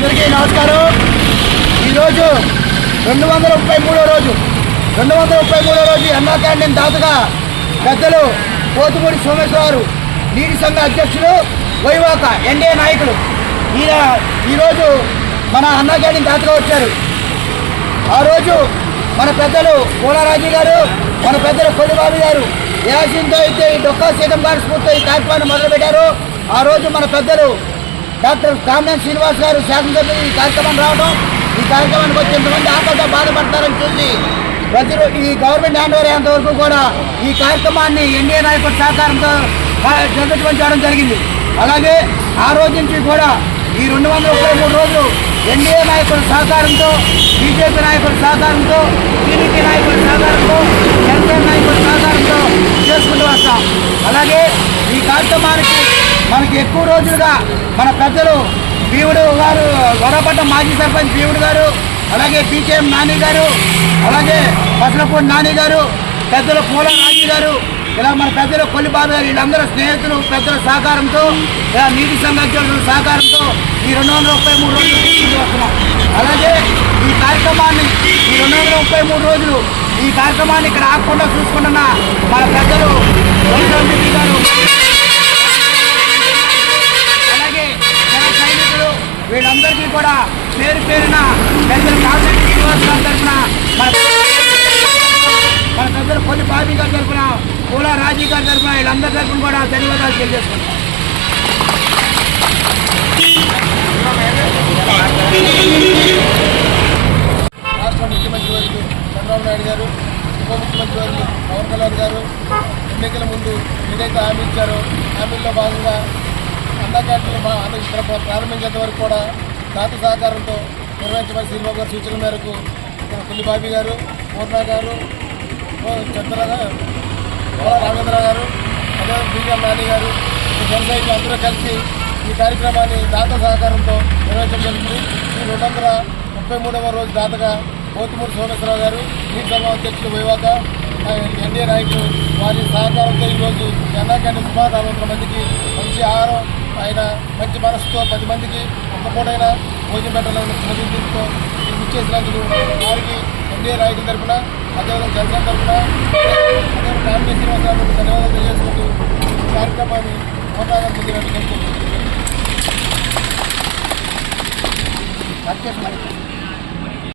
అందరికీ నమస్కారం. ఈరోజు రెండు వందల ముప్పై మూడో రోజు. రెండు వందల ముప్పై మూడో రోజు అన్నా క్యాంటీన్ దాతగా పెద్దలు పోతుమూడి సోమేశ్వరరావు నీటి సంఘ అధ్యక్షులు వైవాక ఎన్డీఏ నాయకులు. ఈయన ఈరోజు మన అన్నా క్యాంటీన్ దాతగా వచ్చారు. ఆ రోజు మన పెద్దలు కోలారాజీ గారు మన పెద్దలు కొల్లిబాబు గారు యాసింతో అయితే ఈ డొక్కా సీతం గారి స్ఫూర్తితో ఈ కార్యక్రమాన్ని మొదలుపెట్టారు ఆ రోజు మన పెద్దలు డాక్టర్ కామరాజ్ శ్రీనివాస్ గారు శాసనసభ్యులు ఈ కార్యక్రమం రావడం ఈ కార్యక్రమానికి వచ్చి ఆకలితో బాధపడతారని చూసి ప్రతిరోజు ఈ గవర్నమెంట్ హ్యాండ్ ఓవర్ అయ్యేంత వరకు కూడా ఈ కార్యక్రమాన్ని ఎన్డీఏ నాయకుల సహకారంతో నిర్వహించడం చేయడం జరిగింది. అలాగే ఆ రోజు నుంచి కూడా ఈ రెండు వందల ముప్పై మూడు రోజులు ఎన్డీఏ నాయకుల సహకారంతో బీజేపీ నాయకుల సహకారంతో టీడీపీ నాయకుల సహకారంతో జనసేన నాయకుల సహకారంతో చేసుకుంటూ వస్తాం అలాగే ఈ కార్యక్రమానికి మనకి ఎక్కువ రోజులుగా మన పెద్దలు పీవుడు గారు వరపట్నం మాజీ సర్పంచ్ పీవుడు గారు అలాగే పీకేఎం నాని గారు అలాగే పసలపూడి నాని గారు పెద్దలు పూల రాజీ గారు ఇలా మన పెద్దలు కొల్లిబాబు గారు వీళ్ళందరూ స్నేహితులు పెద్దల సహకారంతో ఇలా నీటి సంఘాల సహకారంతో ఈ రెండు వందల ముప్పై మూడు రోజులు తీసుకుంటూ వస్తున్నాం. అలాగే ఈ కార్యక్రమాన్ని ఈ రెండు వందల ముప్పై మూడు రోజులు ఈ కార్యక్రమాన్ని ఇక్కడ ఆకుండా చూసుకుంటున్న మన పెద్దలు అందరికీ కూడా పేరు పేరున పెద్దలు కామిరెడ్డి శ్రీనివాస్ తరఫున మన మన పెద్దలు కొన్ని బాబీ గారి తరఫున పూల రాజీ గారి తరఫున వీళ్ళందరి తరఫున కూడా ధన్యవాదాలు తెలియజేసుకుంటాం రాష్ట్ర ముఖ్యమంత్రి వారికి చంద్రబాబు నాయుడు గారు ఉప ముఖ్యమంత్రి వారికి పవన్ కళ్యాణ్ గారు ఎన్నికల ముందు ఏదైతే హామీ ఇచ్చారో హామీల్లో భాగంగా అన్నా క్యాంటీన్లు మా అన్న ప్రారంభించేంత వరకు కూడా దాత సహకారంతో నిర్వహించబడి శ్రీబాబు గారి సూచన మేరకు పుల్లిబాబి గారు పూర్ణ గారు ఓ చంద్ర కోల గారు అదే బీఎం నాని గారు ఈ అందరూ కలిసి ఈ కార్యక్రమాన్ని దాత సహకారంతో నిర్వహించడం జరిగింది. ఈ రెండు వందల ముప్పై మూడవ రోజు దాతగా పోతుమూడి సోమేశ్వరరావు గారు ఈ సంఘం అధ్యక్షులు పోయాక ఎన్డీఏ నాయకులు వారి సహకారంతో ఈరోజు ఎన్నాకంటే సుమారు నాలుగు వందల మందికి మంచి ఆహారం ఆయన మంచి మనసుతో పది మందికి ఒక్క పూటైనా భోజనం పెట్టాలని ఉద్దేశంతో ఇచ్చేసినందుకు వారికి ఎన్డీఏ నాయకుల తరఫున అదేవిధంగా జనసేన తరఫున అదేవిధంగా కాంగ్రెస్ శ్రీనివాసరావు ధన్యవాదాలు తెలియజేసుకుంటూ ఈ కార్యక్రమాన్ని కొనసాగం పొందినట్టు సత్యస్